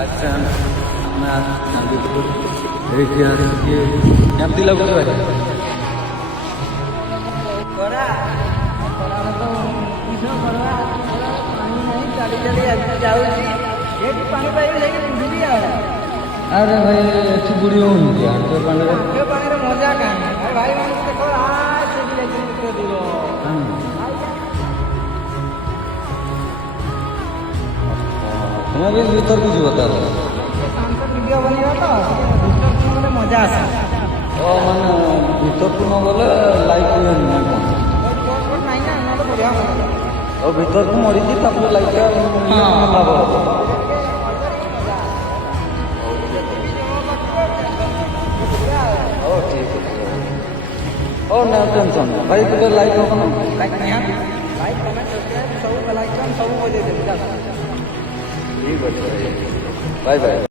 ଆଚ୍ଛା ଆମେ ଏଇଠି ଆସିକି କେମିତି ଲାଗୁଛି ଭାଇ? ଖରା ଖରାରେ ତ କିସ କରିବା ପାଣି ନାହିଁ ଚାଲି ଚାଲି ଆଜି ଯାଉଛି ଏଠି ପାଣି ପାଇବି ଯାଇକି ବୁଡ଼ିବି ଆଉ ଆରେ ଭାଇ ଏଠି ବୁଡ଼ି ହଉନି କି ଆଣ୍ଠୁଏ ପାଣିରେ? ଏ ପାଣିରେ ମଜା କାହିଁ ଆଉ ଭାଇମାନଙ୍କୁ ଦେଖ ସେଠି ଯାଇକି କେତେ ଦୂର ତୁମେ ବି ଭିତରକୁ ଯିବ ତାହେଲେ? ଶାନ୍ତ ଭିଡ଼ିଓ ବନେଇବା ତ ଭିତରକୁ ଗଲେ ମଜା ଆସେ ଓ ମାନେ ଭିତରକୁ ନ ଗଲେ ଲାଇଟ୍ ହୁଏନି ନା କ'ଣ? ନାଇଁ ନା ନହେଲେ ବଢ଼ିଆ ମଜା ଆଉ ଭିତରକୁ ମରିକି ତାପରେ ଲାଇଟ୍ଟା ଲାଭ ହବ। ହଉ ଠିକ୍ ଅଛି ହଉ ନା ଟେନସନ୍ ଭାଇ ଗୋଟେ ଲାଇଟ୍ ହବ ନା? ଲାଇକ୍ ନିହାତି ଲାଇକ୍ କମେଣ୍ଟ ସବସ୍କ୍ରାଇବ୍ ସବୁ ବେଲ୍ ଆଇକନ୍ ସବୁ ବଜେଇ ଦେବି ଠିକ୍ ଅଛି ଭାଇ ବାଏ ବାଏ।